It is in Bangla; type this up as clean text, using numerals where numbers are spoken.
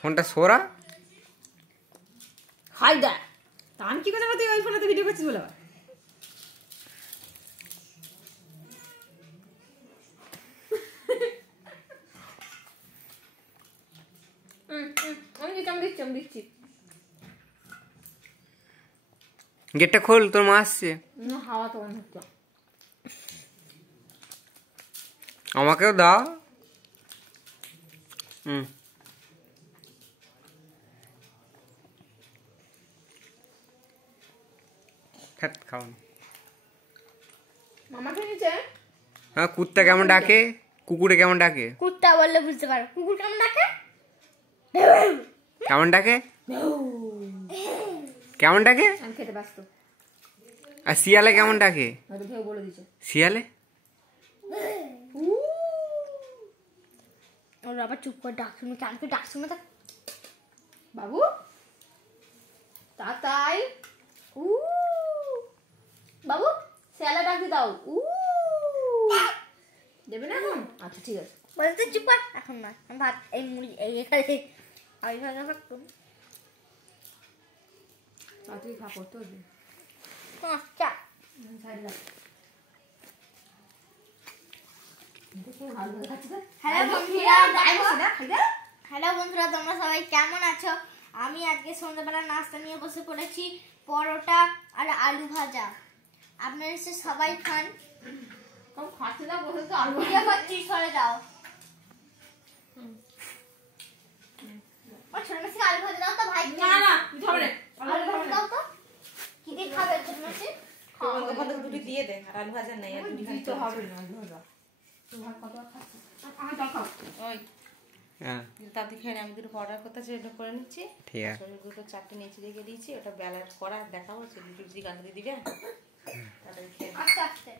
ফোনটা সরা। হাই দা আমি কি কথা তুই ওই ফোনটাতে ভিডিও করছিস বলে আমি দিচ্ছি গেটটা খোল, তোর মা আসছে। হাওয়া তো অন হচ্ছে। আমাকেও দাও। খাও। মামাকে নিচে হ্যাঁ, কুত্তা কেমন ডাকে, কুকুরে কেমন ডাকে? কুত্তা বললে বুঝতে পারো, কুকুর কেমন ডাকে? কেমন ডাকে? কেমন ডাকে? আমি খেতে ব্যস্ত। আর শিয়ালে কেমন ডাকে? হয়তো কেউ বলে দিচ্ছে শিয়ালে ওর আবার চুপ করে ডাক শুনে, কানকে ডাক শুনে থাক। বাবু তাতাই বাবু শিয়ালে ডাক দাও। দেবে না এখন? আচ্ছা ঠিক আছে। বলে তুই চুপ কর, এখন না, আমি ভাত এই মুড়ি এই এখানে আমি ভাগা থাকতো। তুই খা করতে হবে। আচ্ছা হ্যালো বন্ধুরা, তোমরা সবাই কেমন আছো? আমি আজকে সন্ধ্যাবেলা নাস্তা নিয়ে বসে পড়েছি, পরোটা আর আলু ভাজা। আপনারা এসে সবাই খান। খাচ্ছি না বসে তো আলু ভিডিও করছি, সরে যাও। ছোট মাসি আলু ভাজা দাও তো ভাই। না না ধরে নে, আলু ভাজা দাও তো। কি দিয়ে খাবে ছোট মাসি? দুটো দিয়ে দে, আর আলু ভাজা নাই, আর দুটো দিতে হবে না আলু ভাজা। তুই ভাত কত খাচ্ছিস? আমি তো খাও। ওই হ্যাঁ তাতে খেয়ে আমি দুটো অর্ডার করতে চাই, এটা করে নিচ্ছি। ঠিক আছে। দুটো চারটে নিচে রেখে দিয়েছি, ওটা বেলার করা দেখাবো, সেটা গান দিয়ে দিবে। আস্তে আস্তে